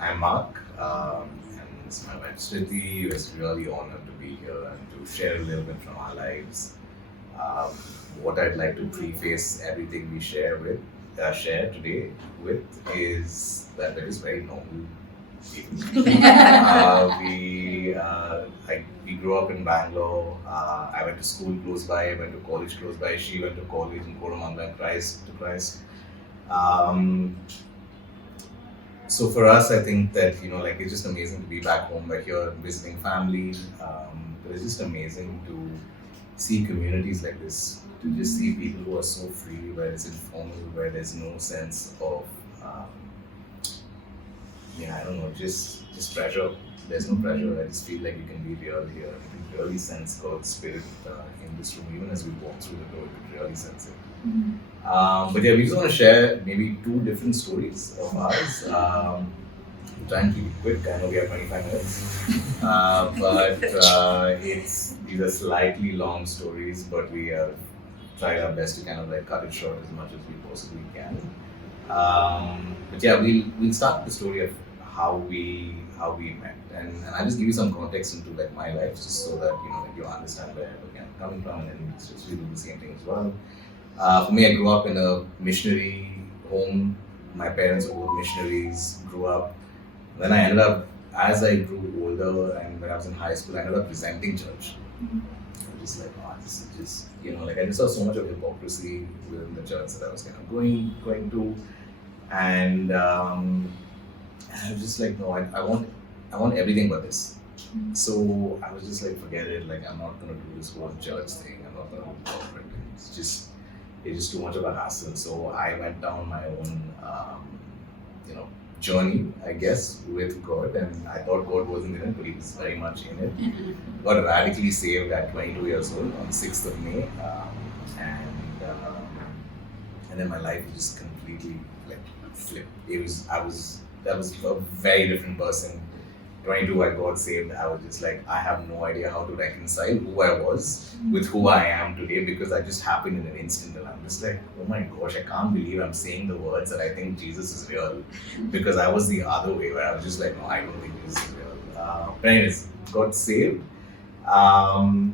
I'm Mark, and this is my wife Srithi. It was really honored to be here and to share a little bit from our lives. Um, what I'd like to preface everything we share today with is that it is very normal people. We grew up in Bangalore. I went to school close by. I went to college close by. She went to college in Koramangala, Christ. Um, so for us, I think that like it's just amazing to be back home. We're here visiting family, but it's just amazing to see communities like this. To just see people who are so free, where it's informal, where there's no sense of, I don't know, just pressure. There's no pressure. I just feel like you can be real here. You can really sense God's spirit in this room. Even as we walk through the door, you can really sense it. But yeah, we just want to share maybe two different stories of ours. Try and keep it quick. I know we have 25 minutes, these are slightly long stories, but we have tried our best to kind of like cut it short as much as we possibly can. But yeah, we'll start with the story of how we met, and I'll just give you some context into like my life, just so that like, you understand where I'm coming from, and then just do the same thing as well. For me, I grew up in a missionary home. My parents were both missionaries. Grew up. Then I ended up, as I grew older, and when I was in high school, I ended up resenting church. I was just like, oh, this is just like I just saw so much of hypocrisy within the church that I was kind of going to, and I was just like, no, I want everything but this. So I was just like, forget it. Like I'm not gonna do this whole church thing. I'm not gonna do corporate thing. It's just too much of a hassle. So I went down my own, journey, I guess, with God, and I thought God wasn't in it, but He was very much in it. Got radically saved at 22 years old on 6th of May, and then my life just completely like flipped. That was a very different person. 22, I got saved. I was just like, I have no idea how to reconcile who I was with who I am today, because I just happened in an instant, and I'm just like, oh my gosh, I can't believe I'm saying the words that I think Jesus is real, because I was the other way where I was just like, no, I don't think Jesus is real. But anyways, got saved, and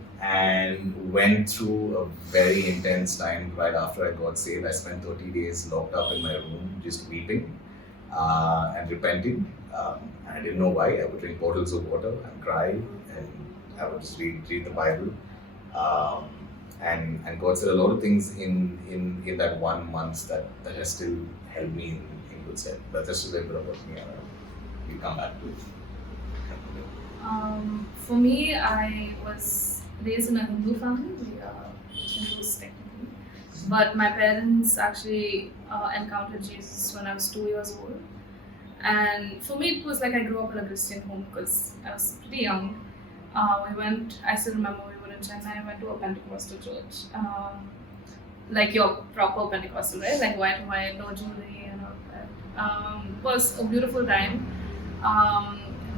went through a very intense time right after I got saved. I spent 30 days locked up in my room, just weeping and repenting. I didn't know why. I would drink bottles of water and cry, and I would just read the Bible. And God said a lot of things in that 1 month that has still held me in good stead. But just a little bit about me, we'll come back to it. For me, I was raised in a Hindu family. We are Hindus technically, but my parents actually encountered Jesus when I was 2 years old. And for me, it was like I grew up in a Christian home because I was pretty young. I still remember we were in Chennai, I went to a Pentecostal church. Like your proper Pentecostal, right? Like white, no jewelry and all that. It was a beautiful time.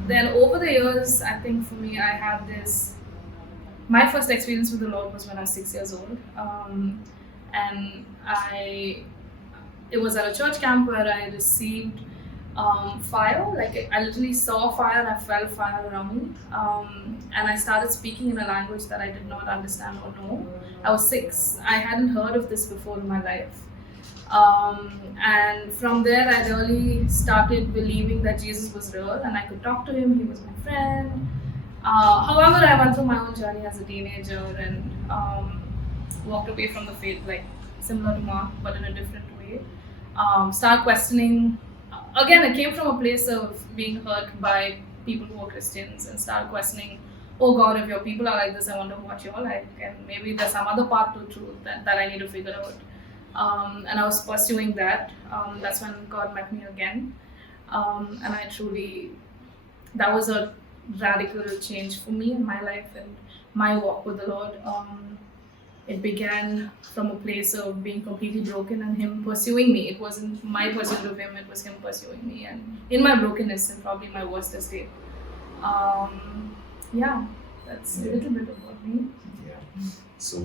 Then over the years, I think for me, I had this. My first experience with the Lord was when I was 6 years old. And it was at a church camp where I received fire. Like I literally saw fire and I felt fire around me, and I started speaking in a language that I did not understand or know. I was 6. I hadn't heard of this before in my life, and from there I really started believing that Jesus was real and I could talk to Him. He was my friend. However, I went through my own journey as a teenager and walked away from the faith, like similar to Mark, but in a different way. Start questioning. Again, it came from a place of being hurt by people who are Christians, and start questioning, oh God, if your people are like this, I wonder what you're like, and maybe there's some other part to truth that I need to figure out. And I was pursuing that. That's when God met me again, and that was a radical change for me in my life and my walk with the Lord. It began from a place of being completely broken and Him pursuing me. It wasn't my pursuit of Him, it was Him pursuing me. And in my brokenness and probably my worst estate. That's a little bit about me. Yeah. So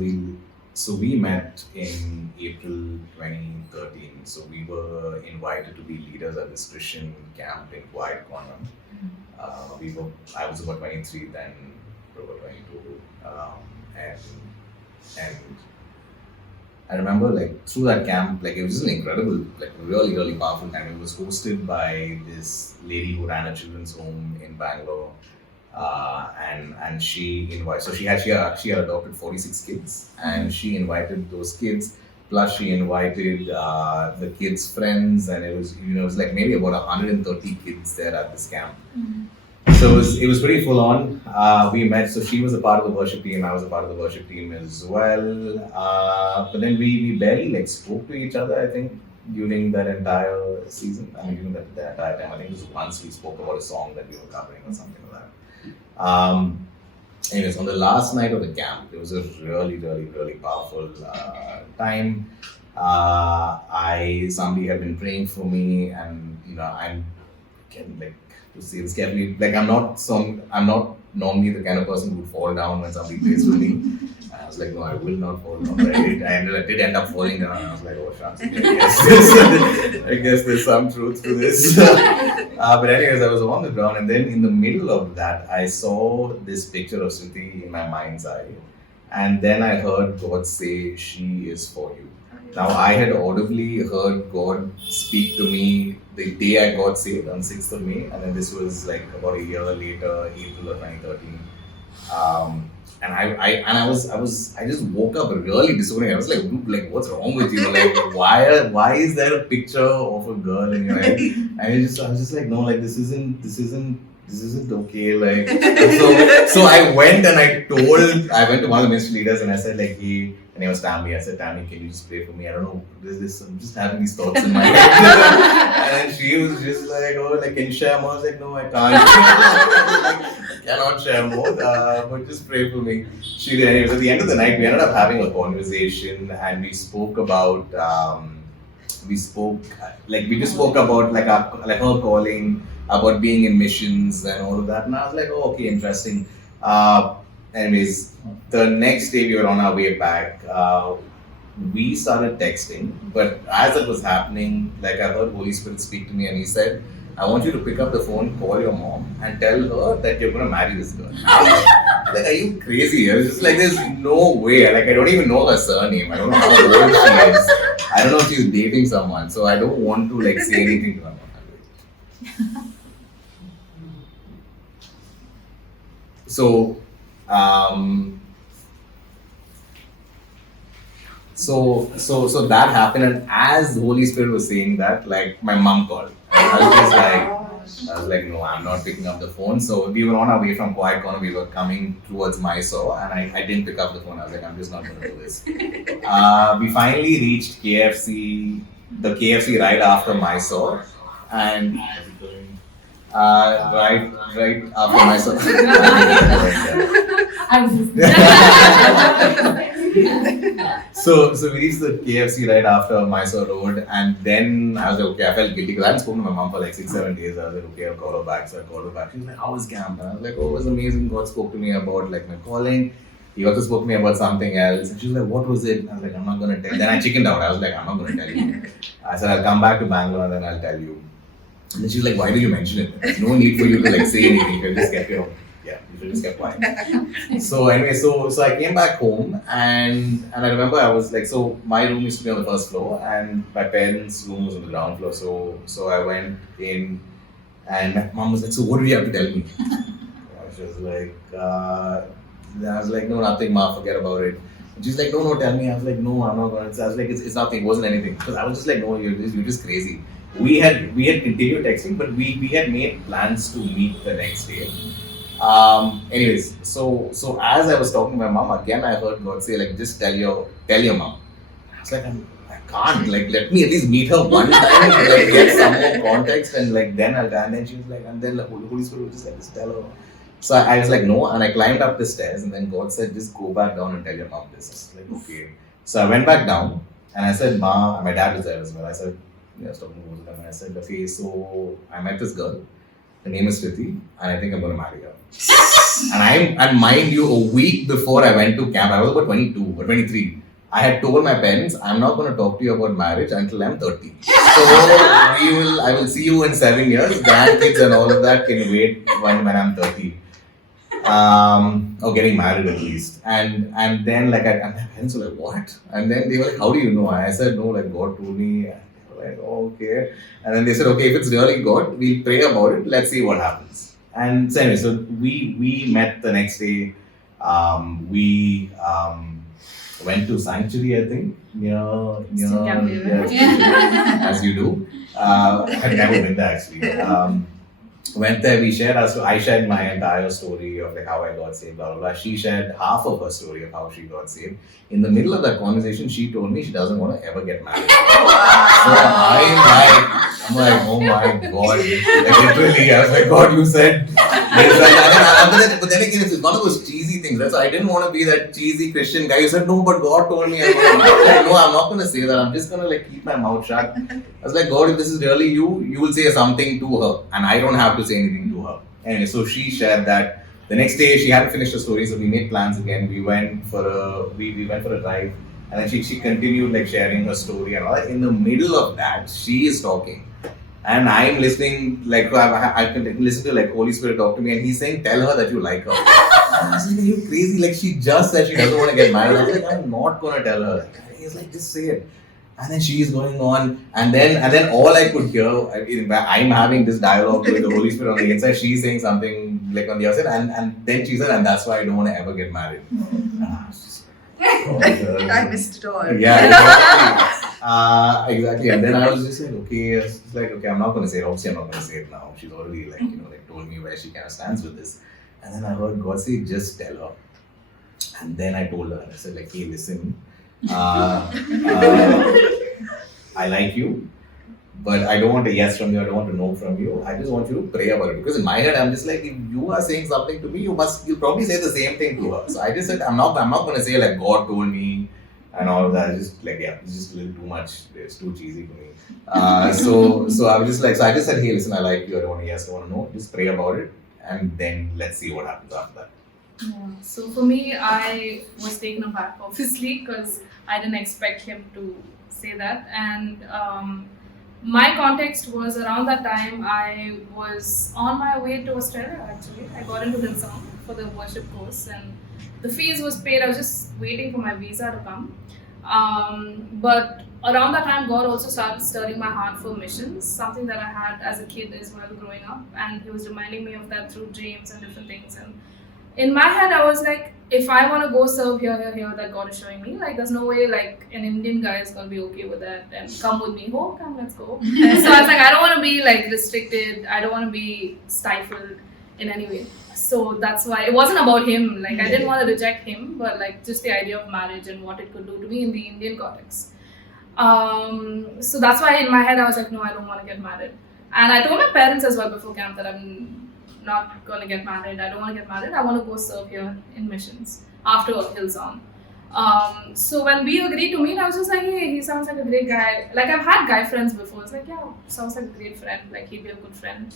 So we met in April 2013. So we were invited to be leaders at this Christian camp in Quiet Corner. I was about 23 then, over 22, and and I remember like through that camp, like it was just an incredible, like really really powerful time. It was hosted by this lady who ran a children's home in Bangalore, and she invited. So she had adopted 46 kids, and she invited those kids. Plus, she invited the kids' friends, and it was like maybe about 130 kids there at this camp. So it was pretty full on. We met. So she was a part of the worship team. I was a part of the worship team as well. But then we barely like spoke to each other. I think during that entire season. I mean, during that entire time. I think it was once we spoke about a song that we were covering or something like that. Anyways, on the last night of the camp, it was a really, really, really powerful time. Somebody had been praying for me, and I'm can like to say this carefully. Like I'm not normally the kind of person who would fall down when somebody prays for me. And I was like, no, I will not fall down. But I did end up falling down. And I was like, oh, shucks, I guess there's some truth to this. But anyways, I was on the ground, and then in the middle of that, I saw this picture of Srithi in my mind's eye, and then I heard God say, "She is for you." Now, I had audibly heard God speak to me the day I got saved on 6th of May, and then this was like about a year later, April of 2013. I just woke up really disappointed. I was like, dude, like, what's wrong with you? Like, why is there a picture of a girl in your head? And I was just like, no, like, this isn't okay. Like, so I went to one of the ministry leaders and I said, like, hey, her name was Tammy. I said, Tammy, can you just pray for me? I don't know, I'm just having these thoughts in my head. And she was just like, oh, like, can you share more? I was like, no, I can't. I cannot share more, but just pray for me. She did. Anyways, at the end of the night, we ended up having a conversation, and we spoke about, we just spoke about like her calling, about being in missions and all of that. And I was like, oh, okay, interesting. Anyways, the next day we were on our way back. We started texting, but as it was happening, like I heard Holy Spirit speak to me, and he said, I want you to pick up the phone, call your mom, and tell her that you're gonna marry this girl. Like, are you crazy? I was just like, there's no way. Like, I don't even know her surname. I don't know how old she is. I don't know if she's dating someone, so I don't want to like say anything to her. So, so that happened, and as the Holy Spirit was saying that, like my mom called. I was like, no, I'm not picking up the phone. So we were on our way from Quiet Corner. We were coming towards Mysore, and I didn't pick up the phone. I was like, I'm just not going to do this. We finally reached KFC, the KFC right after Mysore, and right after Mysore. So we reached the KFC right after Mysore Road, and then I was like, okay, I felt guilty because I hadn't spoken to my mom for like 6-7 days. I was like, okay, I'll call her back. So I called her back. She was like, how was camp? And I was like, oh, it was amazing. God spoke to me about like my calling. He also spoke to me about something else. And she was like, what was it? And I was like, I'm not going to tell. Then I chickened out. I was like, I'm not going to tell you. I said, I'll come back to Bangalore and then I'll tell you. And then she was like, why do you mention it? There's no need for you to like say anything. You just kept you should just kept quiet. So anyway, so I came back home, and I remember I was like, so my room used to be on the first floor and my parents' room was on the ground floor. So I went in, and my mom was like, so what do you have to tell me? She was like, I was like, no, nothing, ma, forget about it. And she's like, no, tell me. I was like, no, I'm not going to. I was like, it's nothing, it wasn't anything. Because I was just like, no, you're just crazy. We had continued texting, but we had made plans to meet the next day. Anyways, so as I was talking to my mom, again I heard God say, like, just tell your mom. I was like, I can't, like, let me at least meet her one time, like, get some more context, and like then I'll tell. And then she was like, and then the Holy Spirit was just like, just tell her. So I was like, no, and I climbed up the stairs, and then God said, just go back down and tell your mom this. I was like, okay. So I went back down, and I said, Ma, and my dad was there as well. I said, I was talking to both of them, and I said, okay, so I met this girl. Her name is Srithi, and I think I'm going to marry her. And mind you, a week before I went to camp, I was about 22 or 23. I had told my parents, I'm not going to talk to you about marriage until I'm 30. So I will see you in 7 years. Grandkids and all of that can wait when I'm 30. Or getting married at least. And then and my parents were like, what? And then they were like, how do you know? I said, no, like God told me. And they were like, oh, okay. And then they said, okay, if it's really God, we'll pray about it. Let's see what happens. And so anyway, so we met the next day. We went to Sanctuary, I think. As you do. I've never been there actually. Went there, I shared my entire story of like how I got saved, blah, blah, blah. She shared half of her story of how she got saved. In the middle of that conversation, she told me she doesn't want to ever get married. So I'm like, oh my God. Like literally, I was like, God, you said this. But then again, it's one of those cheesy things. That's why I didn't want to be that cheesy Christian guy who said, no, but God told me. No, I'm not going to say that. I'm just going to like keep my mouth shut. I was like, God, if this is really you, you will say something to her. And I don't have to say anything to her. Anyway, so she shared that. The next day, she hadn't finished the story, so we made plans again. We went for a drive. And then she continued like sharing her story and all that. In the middle of that, she is talking. And I'm listening, like I can listen to like Holy Spirit talk to me, and he's saying, tell her that you like her. And I was like, are you crazy? Like she just said she doesn't want to get married. I was like, I'm not gonna tell her. He's like, just say it. And then she's going on, and then all I could hear, I'm having this dialogue with the Holy Spirit on the inside. She's saying something like on the outside, and then she said, and that's why I don't want to ever get married. And I was just like, I missed it all. Yeah, exactly. Exactly. And then I was just like, okay, I'm not going to say it. Obviously, I'm not going to say it now. She's already told me where she kind of stands with this. And then I heard God say, just tell her. And then I told her, I said like, hey, listen, I like you, but I don't want a yes from you. I don't want a no from you. I just want you to pray about it. Because in my head, I'm just like, if you are saying something to me, you'll probably say the same thing to her. So I just said, I'm not going to say like God told me and all of that. It's just like, yeah, it's just a little too much. It's too cheesy for me. So I was just like, so I just said, hey, listen, I like you. I don't want a yes, I don't want a no. Just pray about it, and then let's see what happens after that. Yeah. So for me, I was taken aback, obviously, because I didn't expect him to say that. And my context was around that time I was on my way to Australia actually. I got into Hillsong for the worship course, and the fees was paid. I was just waiting for my visa to come. But around that time, God also started stirring my heart for missions, something that I had as a kid as well growing up. And He was reminding me of that through dreams and different things. And in my head, I was like, if I want to go serve here, that God is showing me, like, there's no way, like, an Indian guy is going to be okay with that and come with me. Oh, come, let's go. So I was like, I don't want to be, like, restricted. I don't want to be stifled in any way. So that's why it wasn't about him. Like, I didn't want to reject him, but, like, just the idea of marriage and what it could do to me in the Indian context. So that's why in my head, I was like, no, I don't want to get married. And I told my parents as well before camp that I'm not going to get married. I don't want to get married. I want to go serve here in missions after Hillsong. So when we agreed to meet, I was just like, hey, he sounds like a great guy. Like, I've had guy friends before. It's like, yeah, sounds like a great friend. Like, he'd be a good friend.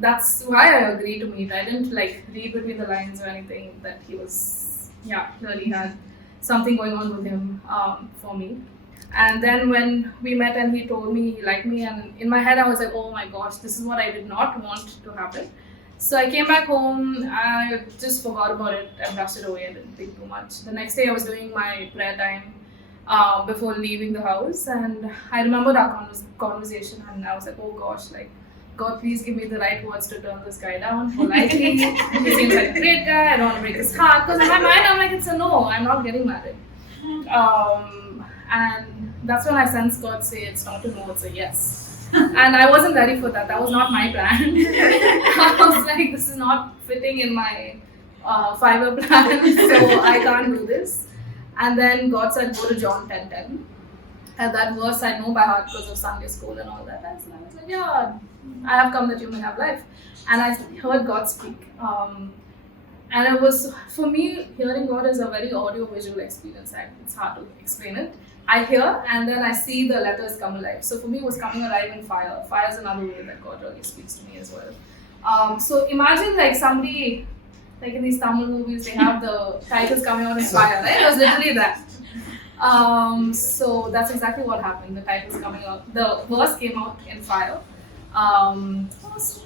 That's why I agreed to meet. I didn't like read between the lines or anything that he was, really had something going on with him for me. And then when we met and he told me he liked me, and in my head I was like, oh my gosh, this is what I did not want to happen. So I came back home, I just forgot about it and brushed it away. I didn't think too much. The next day I was doing my prayer time before leaving the house, and I remembered our conversation, and I was like, oh gosh, like, God, please give me the right words to turn this guy down politely. He seems like a great guy, I don't want to break his heart. Because in my mind I'm like, it's a no, I'm not getting married. And that's when I sensed God say it's not a no, it's a yes. And I wasn't ready for that. That was not my plan. I was like, this is not fitting in my 5-year plan, so I can't do this. And then God said, go to John 10:10. And that verse I know by heart because of Sunday school and all that. And so I was like, yeah, I have come that you may have life. And I heard God speak. And it was, for me, hearing God is a very audio-visual experience. It's hard to explain it. I hear and then I see the letters come alive. So for me, it was coming alive in fire. Fire is another way that God really speaks to me as well. So imagine like somebody Like in these Tamil movies, they have the titles coming out in fire, right? It was literally that. So that's exactly what happened. The titles coming out, the verse came out in fire. What was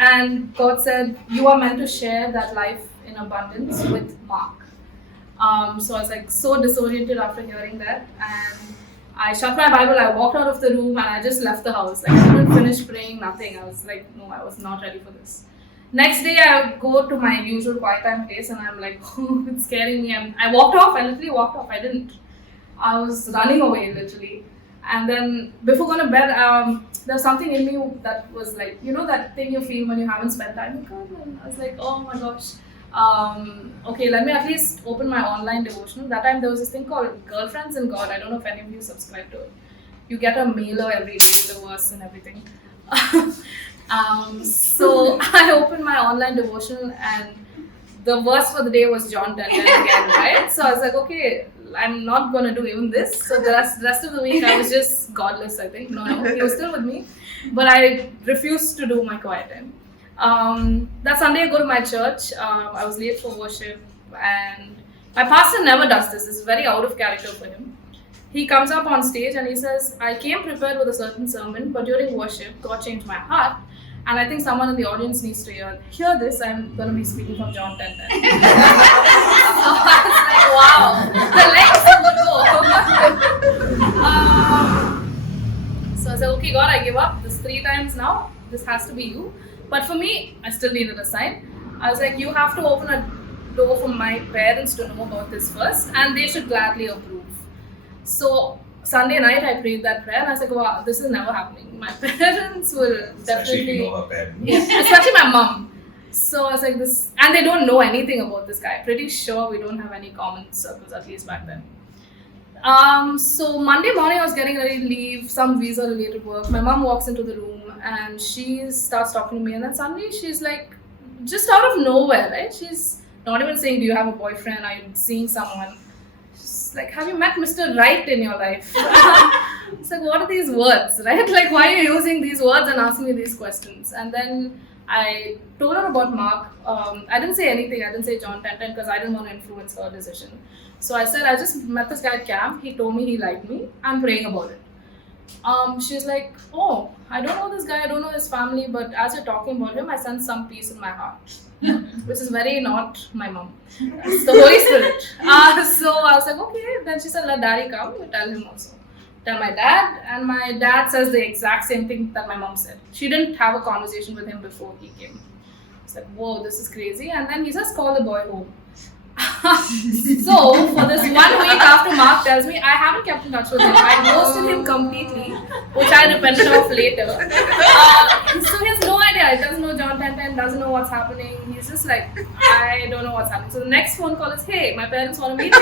and God said, "You are meant to share that life in abundance with Mark." So I was like so disoriented after hearing that, and I shut my Bible. I walked out of the room and I just left the house. Like I didn't finish praying, nothing. I was like, no, I was not ready for this. Next day, I go to my usual quiet time place, and I'm like, oh, it's scaring me. I walked off. I literally walked off. I didn't. I was running away literally. And then before going to bed, there's something in me that was like, you know, that thing you feel when you haven't spent time with God. And I was like, oh my gosh. Okay, let me at least open my online devotional. That time there was this thing called Girlfriends in God. I don't know if any of you subscribe to it. You get a mailer every day with the verse and everything. So I opened my online devotional and the verse for the day was John 10:10 again, right? So I was like, okay, I'm not gonna do even this. So the rest of the week I was just godless, I think. No, he was still with me. But I refused to do my quiet time. That Sunday I go to my church. I was late for worship and my pastor never does this. It's very out of character for him. He comes up on stage and he says, I came prepared with a certain sermon, but during worship, God changed my heart. And I think someone in the audience needs to hear this. I'm going to be speaking from John 10:10. So I was like, wow, the lengths would go. So I said, okay, God, I give up. This 3 times now. This has to be you. But for me, I still needed a sign. I was like, you have to open a door for my parents to know about this first, and they should gladly approve. So Sunday night, I prayed that prayer, and I was like, wow, this is never happening. My parents will definitely, yeah, especially my mom. So I was like, this, and they don't know anything about this guy. Pretty sure we don't have any common circles, at least back then. So Monday morning, I was getting ready to leave some visa-related work. My mom walks into the room and she starts talking to me, and then suddenly she's like, just out of nowhere, right? She's not even saying, do you have a boyfriend? Are you seeing someone? She's like, have you met Mr. Right in your life? It's like, what are these words, right? Like, why are you using these words and asking me these questions? And then I told her about Mark. I didn't say anything. I didn't say John 10:10 because I didn't want to influence her decision. So I said, I just met this guy at camp. He told me he liked me. I'm praying about it. She's like, oh, I don't know this guy. I don't know his family. But as you're talking about him, I sense some peace in my heart. Which is very not my mom. It's the Holy Spirit. So I was like, okay. Then she said, let daddy come. You tell him also. Tell my dad. And my dad says the exact same thing that my mom said. She didn't have a conversation with him before he came. It's like, whoa, this is crazy. And then he says, call the boy home. So for this 1 week after Mark tells me, I haven't kept in touch with him. I ghosted him completely, which I repented of later. So he has no idea. He doesn't know John 10:10, doesn't know what's happening. He's just like, I don't know what's happening. So the next phone call is, hey, my parents want to meet you.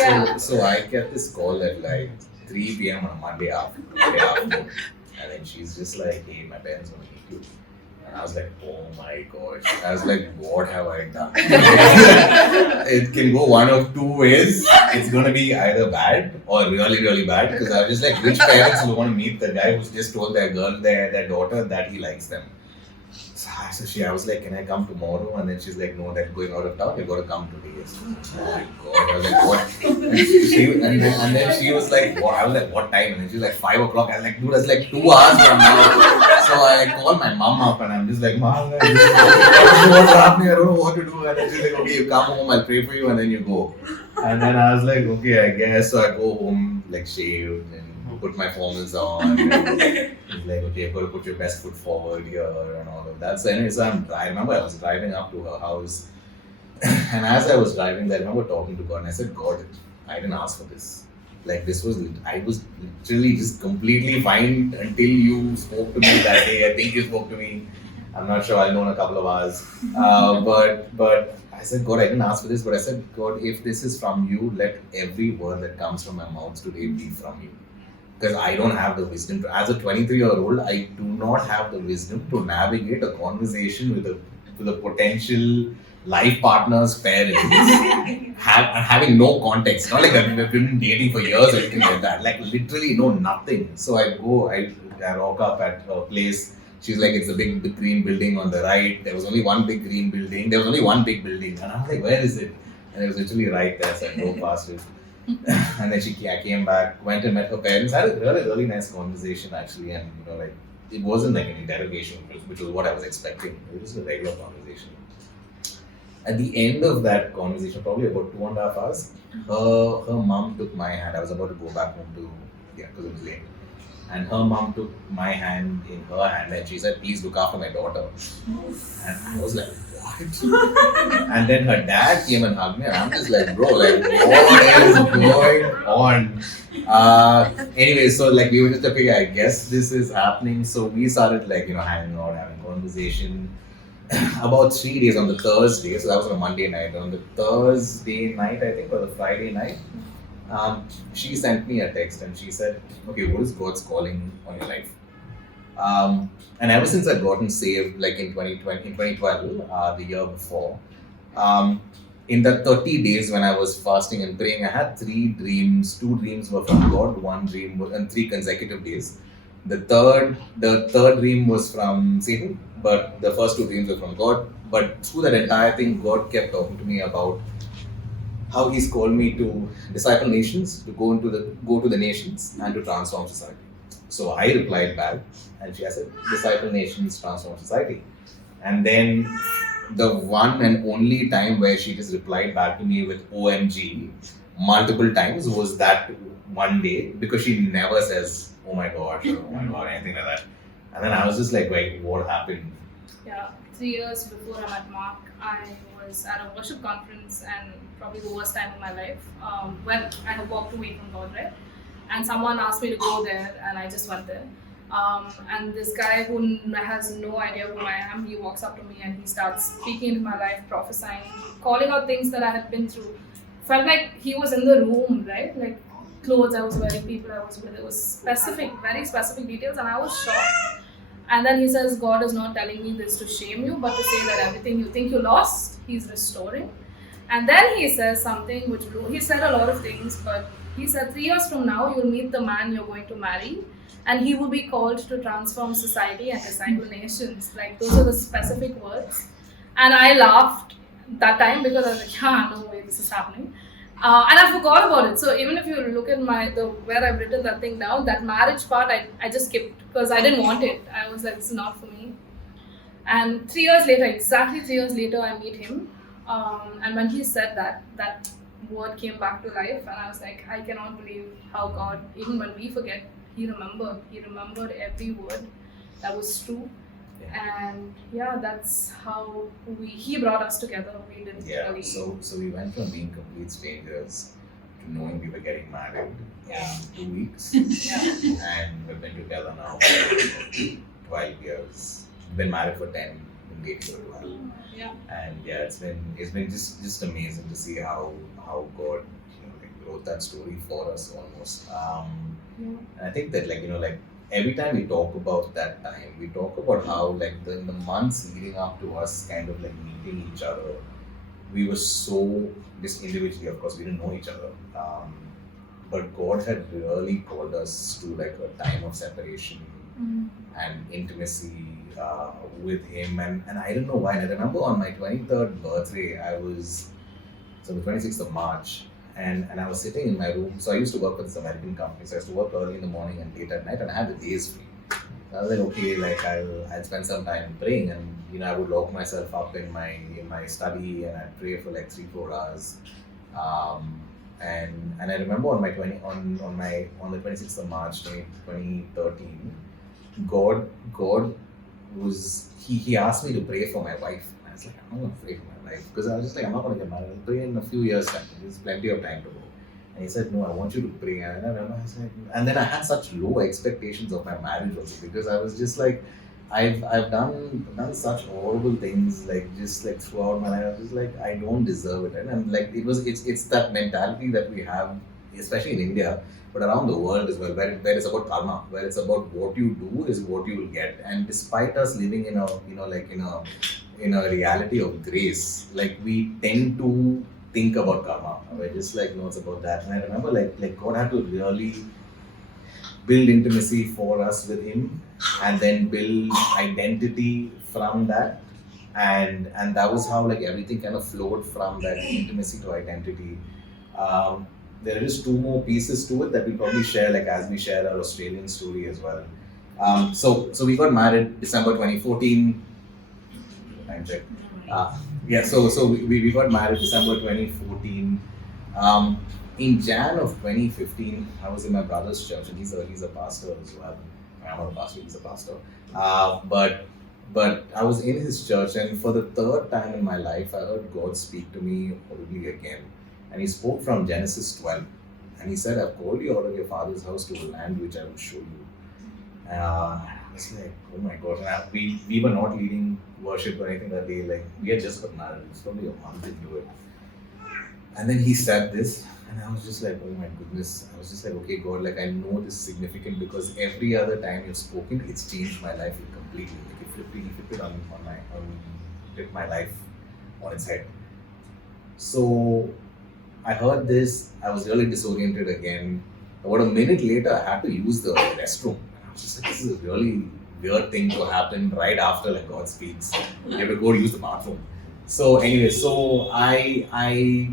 Yeah. So I get this call at like 3 p.m. on a Monday afternoon, and then she's just like, hey, my parents want to meet you. And I was like, oh my gosh. I was like, what have I done? It can go one of 2 ways. It's going to be either bad or really, really bad. Because I was just like, which parents will want to meet the guy who's just told their girl, their daughter that he likes them? So I was like, can I come tomorrow? And then she's like, no, they're going out of town. You've got to come today. Oh my God. I was like, what? And then she was like, what? I was like, what time? And then she was like, 5 o'clock. I was like, dude, that's like 2 hours from now. So I called my mom up and I'm just like, Mom, I don't know what's happening. I don't know what to do. And then she's like, okay, you come home, I'll pray for you, and then you go. And then I was like, okay, I guess. So I go home, like shaved and put my formals on. And he's like, okay, you've got to put your best foot forward here and all of that. So anyway, I remember I was driving up to her house. And as I was driving there, I remember talking to God and I said, God, I didn't ask for this. Like I was literally just completely fine until you spoke to me that day. I think you spoke to me. I'm not sure. I'll know in a couple of hours. But I said, God, I didn't ask for this. But I said, God, if this is from you, let every word that comes from my mouth today be from you. Because I don't have the wisdom as a 23-year-old, I do not have the wisdom to navigate a conversation with a potential life partner's parents, having no context. Not like I've been dating for years or anything like that. Like literally know nothing. So I rock up at a place She's like, it's the green building on the right. There was only one big green building. There was only one big building. And I'm like, where is it? And it was literally right there. So I drove past it. And then I came back, went and met her parents, had a really nice conversation actually. And, like, it wasn't like an interrogation, which was what I was expecting. It was a regular conversation. At the end of that conversation, probably about 2.5 hours, her mom took my hand. I was about to go back home because it was late. And her mom took my hand in her hand and she said, please look after my daughter. And I was like, what? And then her dad came and hugged me and I'm just like, bro, like, what is going on? Anyway, so like we were just like, I guess this is happening. So we started like, hanging out, having conversation. About 3 days on the Thursday, so that was on a Monday night. On the Thursday night, I think, or the Friday night, she sent me a text and she said, okay, what is God's calling on your life? And ever since I'd gotten saved, like in 2012, the year before, in the 30 days when I was fasting and praying, I had 3 dreams. 2 dreams were from God, 1 dream was, and 3 consecutive days. The third dream was from Satan, but the first 2 dreams were from God. But through that entire thing, God kept talking to me about how He's called me to disciple nations, to go to the nations and to transform society. So I replied back, and she said, disciple nations, transform society. And then the one and only time where she just replied back to me with OMG multiple times was that one day, because she never says, oh my gosh, or oh my god, anything like that. And then I was just like, wait, what happened? Yeah, 3 years before I met Mark, I was at a worship conference and probably the worst time of my life when I had walked away from God, right? And someone asked me to go there and I just went there. And this guy who has no idea who I am, he walks up to me and he starts speaking into my life, prophesying, calling out things that I had been through. Felt like he was in the room, right? Like clothes I was wearing, people I was with. It was specific, very specific details, and I was shocked. And then he says, God is not telling me this to shame you, but to say that everything you think you lost, He's restoring. And then he says something which blew. He said a lot of things, but he said 3 years from now, you'll meet the man you're going to marry, and he will be called to transform society and disciple nations. Like, those are the specific words. And I laughed that time because I was like, yeah, no way this is happening. And I forgot about it. So even if you look at where I've written that thing down, that marriage part, I just skipped because I didn't want it. I was like, this is not for me. And 3 years later, exactly 3 years later, I meet him. And when he said that word came back to life, and I was like, I cannot believe how God, even when we forget, He remembered every word that was true. And yeah, that's how He brought us together. We didn't really. So we went from being complete strangers to knowing we were getting married in 2 weeks. And we've been together now for 12 years. We've been married for 10, been dating for 12. And it's been just amazing to see how God wrote that story for us almost. And I think that every time we talk about that time, we talk about how in the months leading up to us kind of meeting each other, we were so, just individually of course we didn't know each other, but God had really called us to a time of separation and intimacy with Him, and I don't know why. And I remember on my 23rd birthday, the 26th of March, and I was sitting in my room. So I used to work with this American company, so I used to work early in the morning and late at night, and I had the days free. So I was like, okay, I'd spend some time praying, and I would lock myself up in my study and I'd pray for 3-4 hours. And I remember on the 26th of March 2013, God was he asked me to pray for my wife. And I was like, I'm not going to pray for my wife because I was just like, I'm not going to get married. I'll pray in a few years' time. There's plenty of time to go. And he said, no, I want you to pray. And I remember I was like, and then I had such low expectations of my marriage also, because I was just like, I've done such horrible things throughout my life. I was just like, I don't deserve it. And it's that mentality that we have, especially in India, but around the world as well, where it's about karma, where it's about what you do is what you will get. And despite us living in a reality of grace, we tend to think about karma. We're just no, it's about that. And I remember God had to really build intimacy for us with him, and then build identity from that. And that was how like everything kind of flowed from that intimacy to identity. There are just two more pieces to it that we probably share, like as we share our Australian story as well. So we got married December 2014. Time check. Yeah, so we got married December 2014. In Jan of 2015, I was in my brother's church, and he's a pastor as well. I'm not a pastor; he's a pastor. But I was in his church, and for the third time in my life, I heard God speak to me audibly again, and He spoke from Genesis 12, and He said, "I've called you out of your father's house to a land which I will show you." I was like, "Oh my God!" And we were not leading worship or anything that day. Like we had just got married; it was probably a month into it. And then he said this, and I was just like, oh my goodness. I was just like, okay, God, like I know this is significant because every other time you've spoken, it's changed my life completely. Like he flipped it flipped my life on its head. So I heard this, I was really disoriented again. About a minute later, I had to use the restroom. And I was just like, this is a really weird thing to happen right after like God speaks. You have to go to use the bathroom. So anyway, so I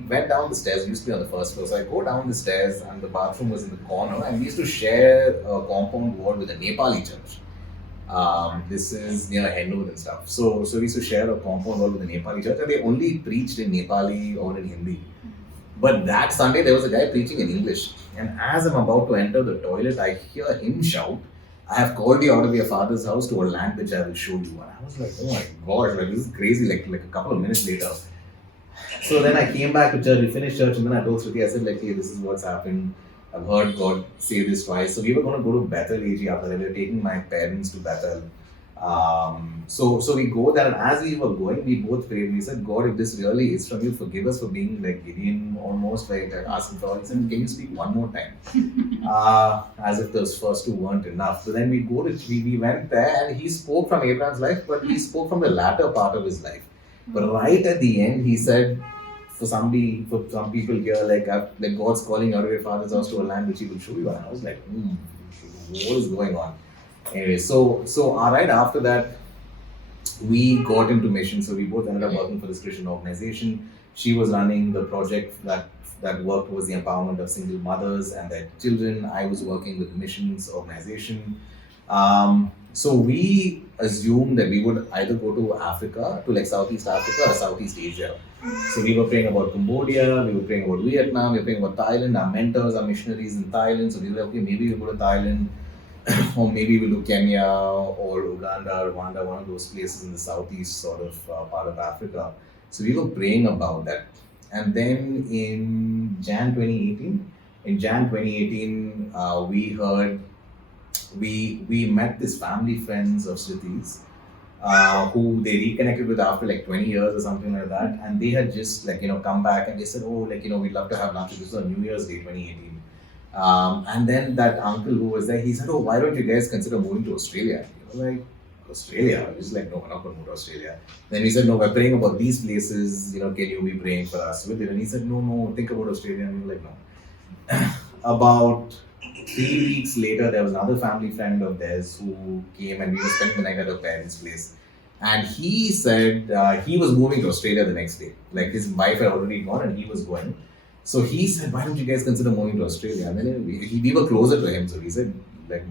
went down the stairs. We used to be on the first floor. So I go down the stairs, and the bathroom was in the corner. And we used to share a compound wall with a Nepali church. This is near Hennur and stuff. So we used to share a compound wall with a Nepali church, and they only preached in Nepali or in Hindi. But that Sunday there was a guy preaching in English, and as I'm about to enter the toilet, I hear him shout, "I have called you out of your father's house to a land which I will show you." And I was like, oh my gosh, like this is crazy, like a couple of minutes later. So then I came back to church, we finished church, and then I told Srithi, I said, like, hey, this is what's happened. I've heard God say this twice. So we were going to go to Bethel AG after that. We were taking my parents to Bethel. So we go there, and as we were going, we both prayed. We said, God, if this really is from you, forgive us for being like Gideon almost, like asking for all. He said, can you speak one more time? As if those first two weren't enough. So then we went there, and he spoke from Abraham's life, but he spoke from the latter part of his life. But right at the end, he said, for some people here, like God's calling out of your father's house to a land which He will show you. And I was like, what is going on? Anyway, so right after that, we got into mission. So we both ended up working for this Christian organization. She was running the project that worked towards the empowerment of single mothers and their children. I was working with the missions organization. So we assumed that we would either go to Africa, to like Southeast Africa or Southeast Asia. So we were praying about Cambodia, we were praying about Vietnam, we were praying about Thailand. Our mentors, our missionaries in Thailand. So we were like, okay, maybe we'll go to Thailand. Or maybe we'll do Kenya or Uganda, Rwanda, one of those places in the southeast sort of part of Africa. So we were praying about that. And then in Jan 2018, we heard, we met this family friends of Srithi's who they reconnected with after like 20 years or something like that. And they had just like, come back, and they said, oh, like, we'd love to have lunch. This was on New Year's Day 2018. And then that uncle who was there, he said, oh, why don't you guys consider moving to Australia? We were like, Australia? I was like, no, we're not going to move to Australia. Then he said, no, we're praying about these places, can you be praying for us with it? And he said, no, think about Australia. And we were like, no. About 3 weeks later, there was another family friend of theirs who came, and we were spending the night at her parents' place. And he said he was moving to Australia the next day. Like his wife had already gone and he was going. So he said, why don't you guys consider moving to Australia? And then we were closer to him. So he said, like,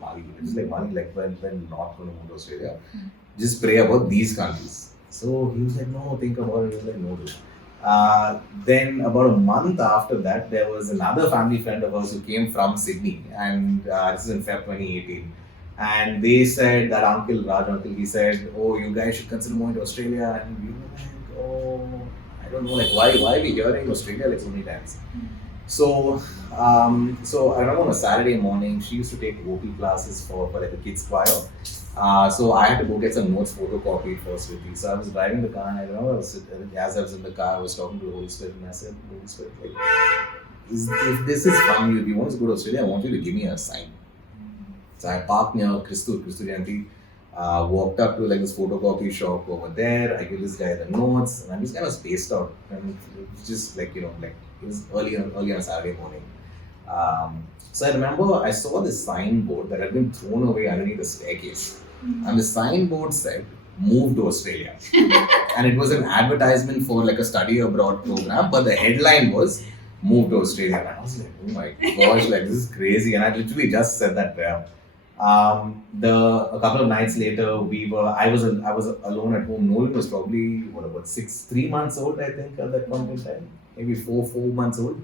Mali, just like Mali, like we're not going to move to Australia. Just pray about these countries. So he was like, no, think about it. He was like, no, dude. Then about a month after that, there was another family friend of ours who came from Sydney, and this is in Feb 2018. And they said, that uncle, Raj uncle, he said, oh, you guys should consider moving to Australia. And we were like, oh, I don't know, like why are we hearing Australia like so many times? So I remember on a Saturday morning, she used to take vocal classes for like a kids choir. So I had to go get some notes photocopied for Srithi. So I was driving the car, and I remember as I was in the car, I was talking to the Holy Spirit, and I said, Holy Spirit, like, if this is from you, if you want us to go to Australia, I want you to give me a sign. So I parked near Christu Jayanti, walked up to like this photocopy shop over there. I give this guy the notes, and I'm just kind of spaced out. And it was just like, it was early on a Saturday morning. So I remember I saw this signboard that had been thrown away underneath the staircase. And the signboard said, "Move to Australia." And it was an advertisement for like a study abroad program, but the headline was, "Move to Australia." And I was like, oh my gosh, like this is crazy. And I literally just said that prayer. A couple of nights later, I was alone at home. Nolan was probably about 3 months old, I think, at that point in time, maybe 4 months old.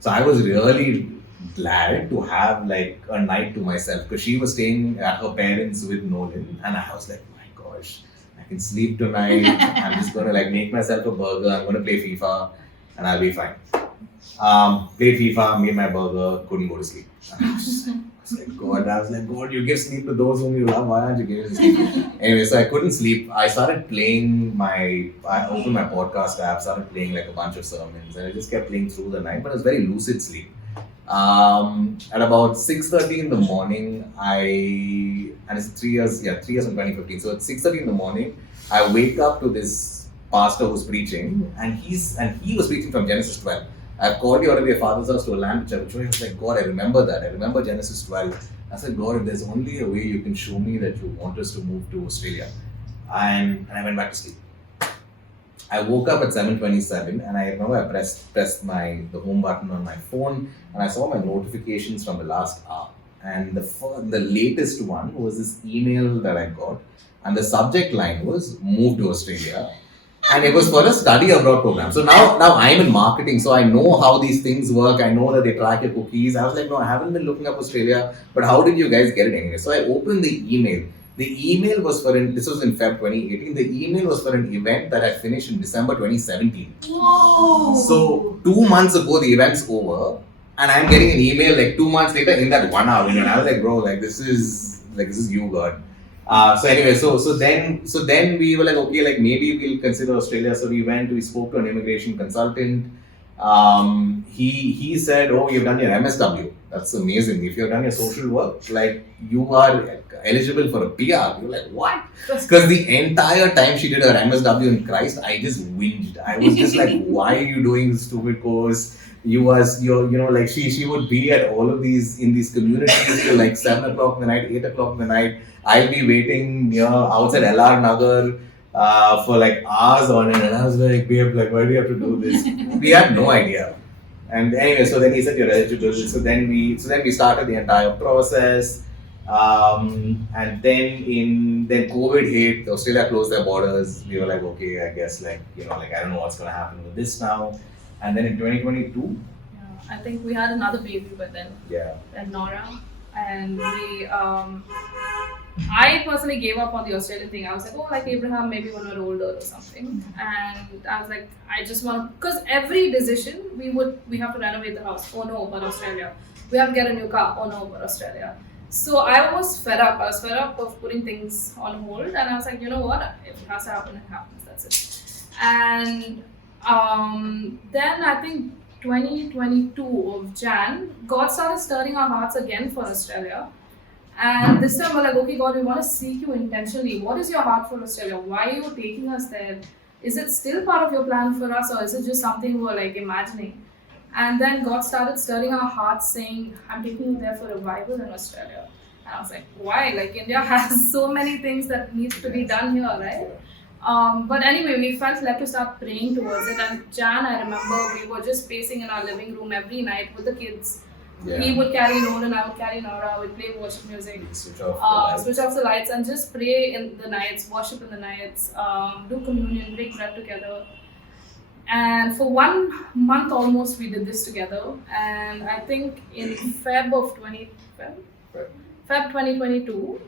So I was really glad to have like a night to myself because she was staying at her parents with Nolan, and I was like, my gosh, I can sleep tonight. I'm just gonna like make myself a burger. I'm gonna play FIFA, and I'll be fine. Played FIFA, made my burger, couldn't go to sleep. And I was like, God, you give sleep to those whom you love. Why aren't you giving sleep? Anyway, so I couldn't sleep. I opened my podcast app, started playing like a bunch of sermons, and I just kept playing through the night. But it was very lucid sleep. At about 6:30 in the morning, and it's 3 years from 2015. So at 6:30 in the morning, I wake up to this pastor who's preaching, and he was preaching from Genesis 12. I've called you out of your father's house to a land which I will show you. I was like, God, I remember that. I remember Genesis 12. I said, God, if there's only a way you can show me that you want us to move to Australia. And I went back to sleep. I woke up at 7:27, and I remember I pressed the home button on my phone, and I saw my notifications from the last hour. And the latest one was this email that I got, and the subject line was "Move to Australia." And it was for a study abroad program. So now I'm in marketing, so I know how these things work. I know that they track your cookies. I was like, no, I haven't been looking up Australia, but how did you guys get it anyway? So I opened the email. The email was this was in Feb 2018. The email was for an event that had finished in December 2017. Whoa! So 2 months ago, the event's over, and I'm getting an email like 2 months later in that 1 hour window. And I was like, bro, this is you, God. So anyway, so then we were like, okay, like maybe we'll consider Australia. So we spoke to an immigration consultant. He said, oh, you've done your MSW. That's amazing. If you've done your social work, like you are eligible for a PR. You're like, what? Because the entire time she did her MSW in Christ, I just whinged. I was just like, why are you doing this stupid course? Like she would be at all of these in these communities till like 7 o'clock in the night, 8 o'clock in the night. I'll be waiting outside LR Nagar for like hours on it, and I was like, babe, like why do you have to do this? We had no idea. And anyway, so then he said you're eligible. So then we started the entire process. And then COVID hit. Australia closed their borders. We were like, okay, I guess like I don't know what's gonna happen with this now. And then in 2022, I think we had another baby, but then and Nora, and I personally gave up on the Australian thing. I was like, oh, like Abraham, maybe when we're older or something. And I was like, I just want to, because every decision we have to renovate the house. Oh no, but Australia. We have to get a new car. Oh no, but Australia. So I was fed up. I was fed up of putting things on hold, and I was like, you know what? If it has to happen, it happens. That's it. And then I think 2022 of Jan, God started stirring our hearts again for Australia. And this time we're like, okay, God, we want to seek you intentionally. What is your heart for Australia? Why are you taking us there? Is it still part of your plan for us, or is it just something we're like imagining? And then God started stirring our hearts saying, I'm taking you there for revival in Australia. And I was like, why? Like India has so many things that needs to be done here, right? But anyway, we felt led to start praying towards it. And Jan, I remember we were just pacing in our living room every night with the kids. Yeah. He would carry Nolan, I would carry Nora, we'd play worship music, switch off the lights and just pray in the nights, worship in the nights, do communion, break bread together. And for 1 month almost we did this together. And I think in Feb 2022,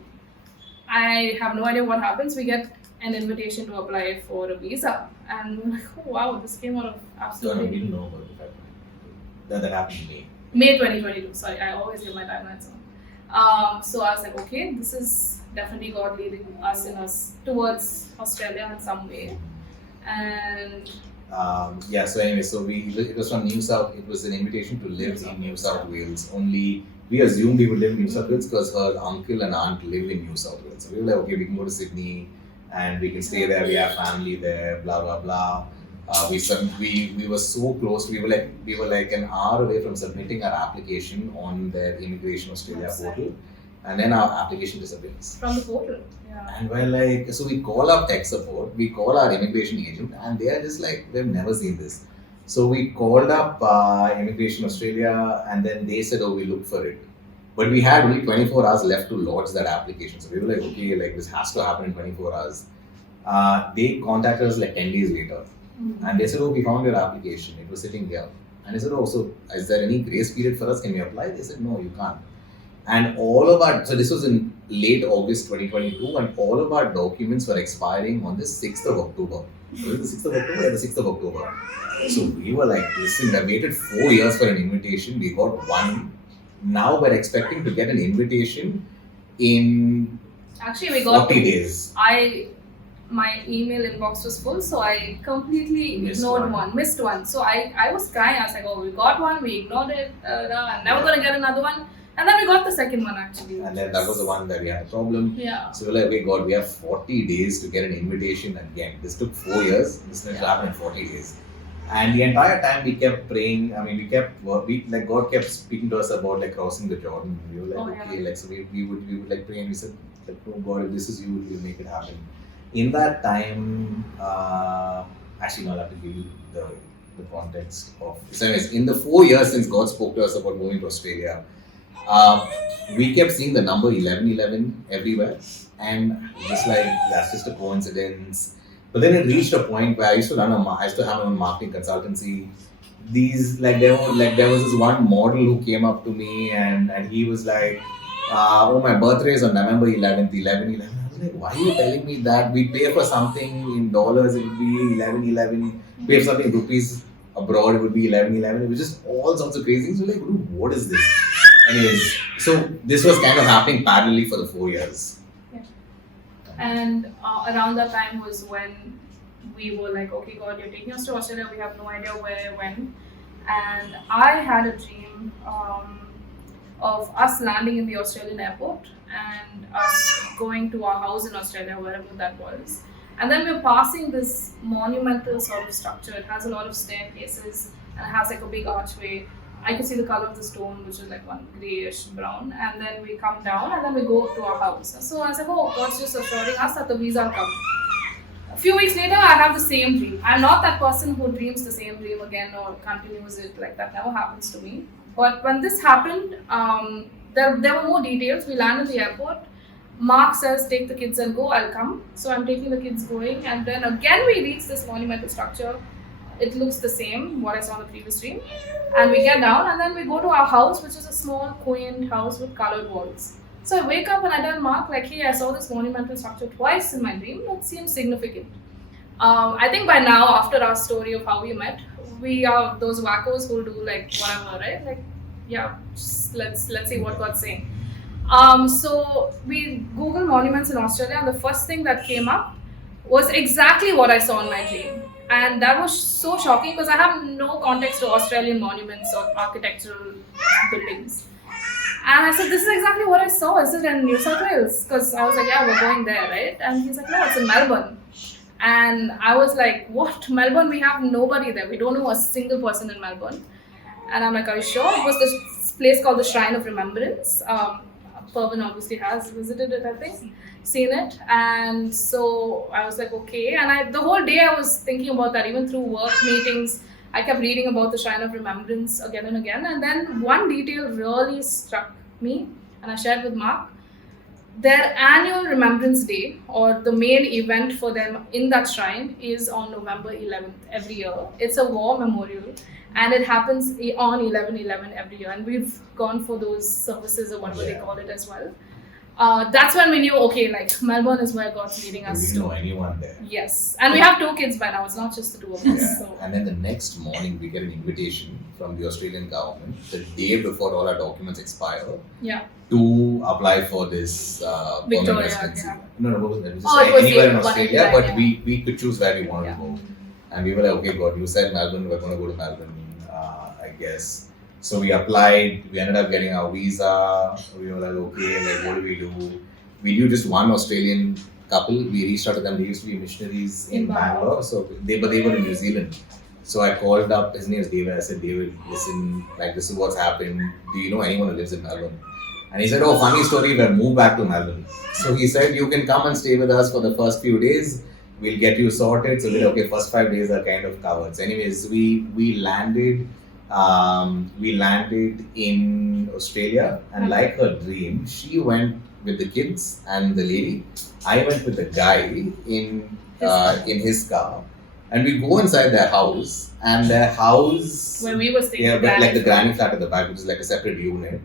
I have no idea what happens. We get an invitation to apply for a visa. And we're like, oh wow, this came out of absolutely... We didn't know about that happened to me. May 2022, sorry, I always give my timelines on. So I was like, okay, this is definitely God leading us towards Australia in some way. And so anyway, it was from New South. It was an invitation to live in New South Wales. Only we assumed we would live in New South Wales because her uncle and aunt live in New South Wales. So we were like, okay, we can go to Sydney and we can stay there. We have family there. Blah blah blah. We were so close. We were like an hour away from submitting our application on their Immigration Australia portal, and then our application disappears. From the portal. Yeah. And we're like, so we call up tech support, we call our immigration agent, and they are just like, we've never seen this. So we called up Immigration Australia, and then they said, oh, we look for it. But we had only 24 hours left to lodge that application. So we were like, okay, like this has to happen in 24 hours. They contacted us like 10 days later. And they said, oh, we found your application. It was sitting here. And I said, oh, so is there any grace period for us? Can we apply? They said, no, you can't. And all of our, so this was in late August 2022, and all of our documents were expiring on the 6th of October. Was it the 6th of October or the 6th of October? So we were like, listen, I waited 4 years for an invitation. We got one. Now we're expecting to get an invitation in Actually, we got 40 days. My email inbox was full, so I completely Missed missed one. So I was crying. I was like, oh, we got one, we ignored it, I'm never gonna get another one. And then we got the second one actually. And then that was the one that we had a problem. Yeah. So we're like, okay, God, we have 40 days to get an invitation again. This took 4 years. This needs to happen in 40 days. And the entire time we kept praying. I mean, like God kept speaking to us about like crossing the Jordan. We were like, okay, like so we would like pray, and we said, like, oh God, if this is you, we'll make it happen. In that time, actually, I'll have to give you the context of. So, anyways, in the 4 years since God spoke to us about moving to Australia, we kept seeing the number 1111 everywhere, and just like that's just a coincidence. But then it reached a point where I used to have my own marketing consultancy. There was this one model who came up to me, and he was like, oh, my birthday is on November 11th, 11/11. I was like, why are you telling me that? We pay for something in dollars, it would be 11/11. Pay for something in rupees abroad, it would be 11/11. It was just all sorts of crazy things. We're like, what is this? Anyways, so this was kind of happening parallelly for the 4 years. Yeah. And around that time was when we were like, okay, God, you're taking us to Australia. We have no idea where, when. And I had a dream of us landing in the Australian airport and us going to our house in Australia, wherever that was. And then we're passing this monumental sort of structure. It has a lot of staircases and it has like a big archway. I could see the color of the stone, which is like one grayish brown, and then we come down and then we go to our house. So I was like, oh, God's just assuring us that the visa will come. A few weeks later, I have the same dream. I'm not that person who dreams the same dream again or continues it, like that never happens to me. But when this happened, there were more details. We land at the airport. Mark says, take the kids and go, I'll come. So I'm taking the kids going, and then again we reach this monumental structure. It looks the same, what I saw in the previous dream. And we get down and then we go to our house, which is a small, quaint house with colored walls. So I wake up and I tell Mark, like, hey, I saw this monumental structure twice in my dream. That seems significant. I think by now, after our story of how we met, we are those wackos who'll do like whatever, right? Like, yeah, let's see what God's saying. So we Google monuments in Australia, and the first thing that came up was exactly what I saw in my dream. And that was so shocking because I have no context to Australian monuments or architectural buildings. And I said, this is exactly what I saw. Is it in New South Wales? Because I was like, yeah, we're going there, right? And he's like, no, it's in Melbourne. And I was like, what? Melbourne? We have nobody there. We don't know a single person in Melbourne. And I'm like, are you sure? It was this place called the Shrine of Remembrance. Pervin obviously has visited it, I think, seen it. And so I was like, okay. And the whole day I was thinking about that, even through work meetings. I kept reading about the Shrine of Remembrance again and again. And then one detail really struck me, and I shared with Mark. Their annual Remembrance Day, or the main event for them in that shrine, is on November 11th every year. It's a war memorial, and it happens on 11/11 every year. And we've gone for those services or whatever they call it as well. That's when we knew, okay, like Melbourne is where God's leading us. We didn't know anyone there. Yes, and we have 2 kids by now. It's not just the 2 of us. Yeah. So. And then the next morning, we get an invitation from the Australian government the day before all our documents expire. Yeah. To apply for this permanent residency. Yeah. No, it wasn't. It was Oh, it was anywhere in one Australia, anywhere, but yeah. we could choose where we wanted to go. And we were like, okay, God, you said Melbourne, we're going to go to Melbourne, I guess. So we applied, we ended up getting our visa. We were like, okay, like what do? We knew just one Australian couple. We reached out to them. They used to be missionaries in In Bangalore. Bangalore, so they were in New Zealand. So I called up. His name is David. I said, David, listen, like this is what's happened. Do you know anyone who lives in Melbourne? And he said, oh, funny story. We've moved back to Melbourne. So he said, you can come and stay with us for the first few days. We'll get you sorted. So we said, okay, first 5 days are kind of covered. So anyways, we landed. We landed in Australia, and like her dream, she went with the kids and the lady. I went with the guy in his car, and we go inside their house, and their house, Where we were staying. yeah, but like the granny flat at the back, which is like a separate unit.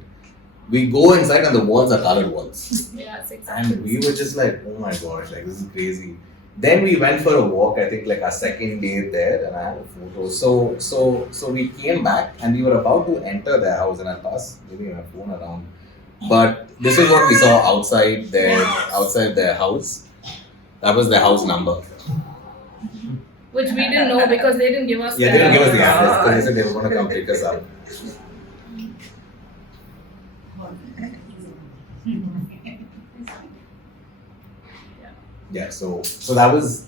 We go inside, and the walls are colored walls. Yeah, it's exactly. And we were just like, oh my gosh, like this is crazy. Then we went for a walk, I think like our second day there, and I had a photo. So we came back and we were about to enter their house, and I passed maybe my phone around. But this is what we saw outside their house. That was their house number. Which we didn't know because they didn't give us. Yeah, they didn't give us the address because they said they were going to come pick us up. Yeah, so that was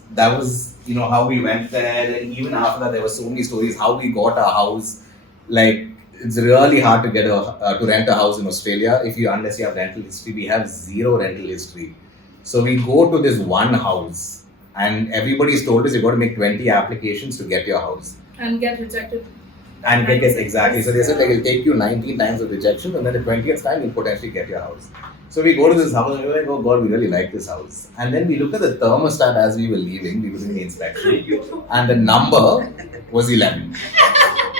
how we went there, and even after that there were so many stories how we got our house. Like it's really hard to get to rent a house in Australia unless you have rental history. We have zero rental history, so we go to this one house, and everybody's told us you got to make 20 applications to get your house. And get rejected. And get exactly. So they said like it'll take you 19 times of rejection, and then the 20th time you'll potentially get your house. So we go to this house and we're like, oh God, we really like this house. And then we look at the thermostat as we were leaving, we were doing the inspection, and the number was 11.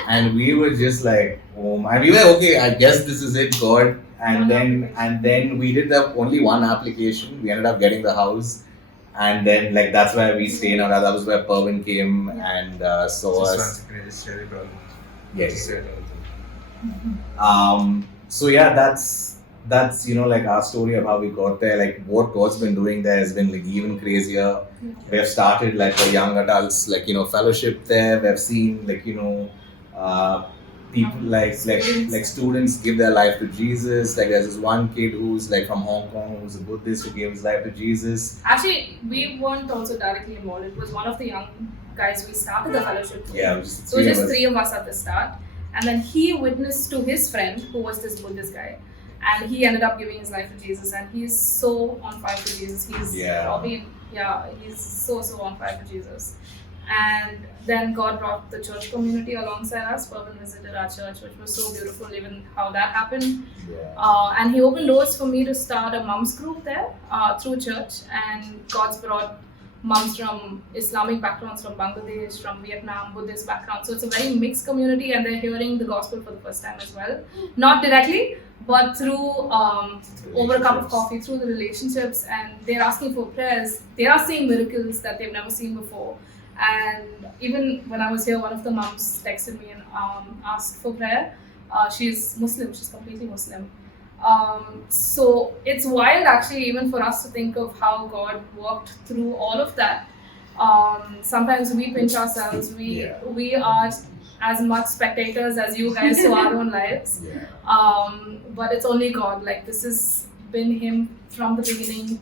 And we were just like, oh my, we were okay, I guess this is it, God. And then we did the only one application. We ended up getting the house. And then like that's where we stay now. That was where Pervin came and saw us. Yes. So yeah, that's like our story of how we got there. Like what God's been doing there has been like even crazier. We have started like a young adults fellowship there. We have seen people like students give their life to Jesus. Like there's this one kid who's like from Hong Kong who's a Buddhist who gave his life to Jesus. Actually, we weren't also directly involved. It was one of the young guys we started the fellowship with. Yeah, so just three of us at the start, and then he witnessed to his friend who was this Buddhist guy, and he ended up giving his life to Jesus, and he's so on fire for Jesus. He's so on fire for Jesus. And then God brought the church community alongside us. Pervin visited our church, which was so beautiful, even how that happened. Yeah. And he opened doors for me to start a mums group there through church. And God's brought mums from Islamic backgrounds, from Bangladesh, from Vietnam, Buddhist backgrounds. So it's a very mixed community, and they're hearing the gospel for the first time as well. Not directly, but through over a cup of coffee, through the relationships, and they're asking for prayers. They are seeing miracles that they've never seen before. And even when I was here, one of the mums texted me and asked for prayer. She's Muslim, she's completely Muslim. So it's wild actually, even for us to think of how God worked through all of that. Sometimes we pinch ourselves. We are as much spectators as you guys to our own lives. But it's only God. Like this has been Him from the beginning,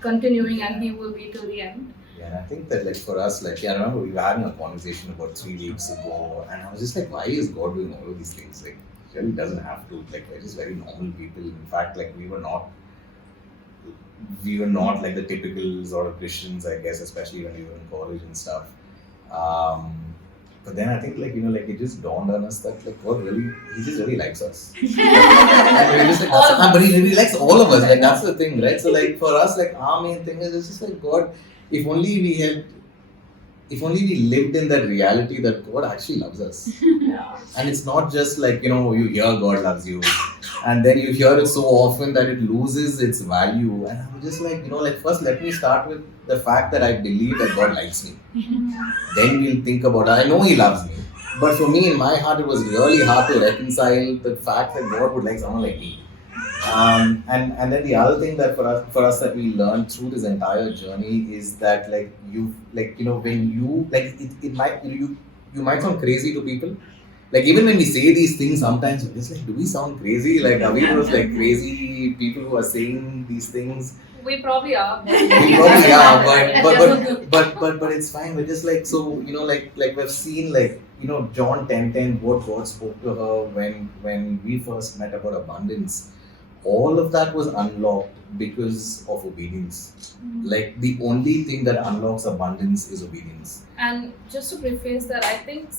continuing, and He will be till the end. Yeah, and I think that like for us, like I remember we were having a conversation about 3 weeks ago, and I was just like, why is God doing all of these things? Like, He really doesn't have to. Like, we're just very normal people. In fact, like we were not like the typical sort of Christians, I guess, especially when we were in college and stuff. But then I think it just dawned on us that like God He just really likes us. And we're just like, but He really likes all of us. Like that's the thing, right? So like for us, like our main thing is it's just like God. If only we lived in that reality that God actually loves us. Yeah. And it's not just like, you hear God loves you, and then you hear it so often that it loses its value. And I'm just like, first let me start with the fact that I believe that God likes me. Then we'll think about it. I know He loves me. But for me, in my heart, it was really hard to reconcile the fact that God would like someone like me. And then the other thing that for us that we learned through this entire journey is that when you you might sound crazy to people, like even when we say these things, sometimes we're just like, do we sound crazy? Like, are we those like crazy people who are saying these things? We probably are. We probably are, but it's fine. We're just like, so like we've seen, like, John 10:10, what God spoke to her when we first met about abundance. All of that was unlocked because of obedience. Like, the only thing that unlocks abundance is obedience. And just to preface that, I think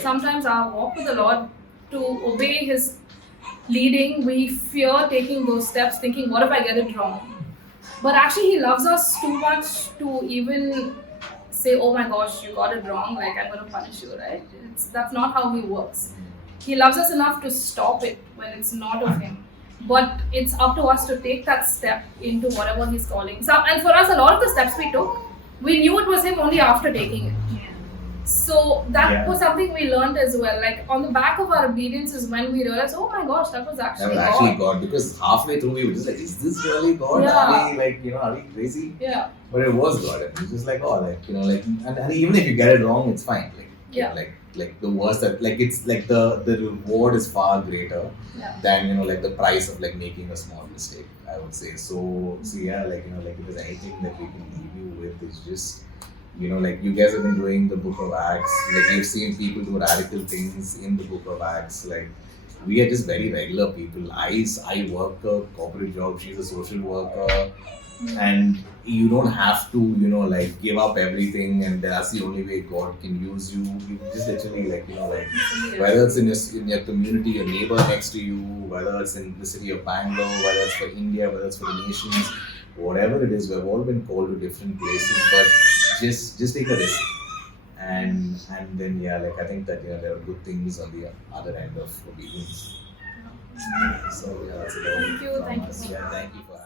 sometimes our walk with the Lord, to obey His leading, we fear taking those steps, thinking, what if I get it wrong? But actually, He loves us too much to even say, oh my gosh, you got it wrong, like I'm going to punish you, right? That's not how He works. He loves us enough to stop it when it's not of Him. But it's up to us to take that step into whatever He's calling. So, and for us, a lot of the steps we took, we knew it was Him only after taking it. So that was something we learned as well. Like, on the back of our obedience is when we realized, oh my gosh, that was actually God. Because halfway through we were just like, is this really God? Yeah. Are we like, are we crazy? Yeah. But it was God. It was just like, oh, like, like, and even if you get it wrong, it's fine. Like, like the worst that, like, it's like the reward is far greater than like the price of like making a small mistake, I would say. So yeah, like, like, if there's anything that we can leave you with is just, like, you guys have been doing the Book of Acts. Like, you've seen people do radical things in the Book of Acts. Like, we are just very regular people. I work a corporate job. She's a social worker. And you don't have to, like, give up everything and that's the only way God can use you. You just literally, like, like, whether it's in your community, your neighbor next to you, whether it's in the city of Bangalore, whether it's for India, whether it's for the nations, whatever it is, we've all been called to different places, but just take a risk. And then, like, I think that, there are good things on the other end of obedience. So, that's it. Thank you so much. Yeah, thank you for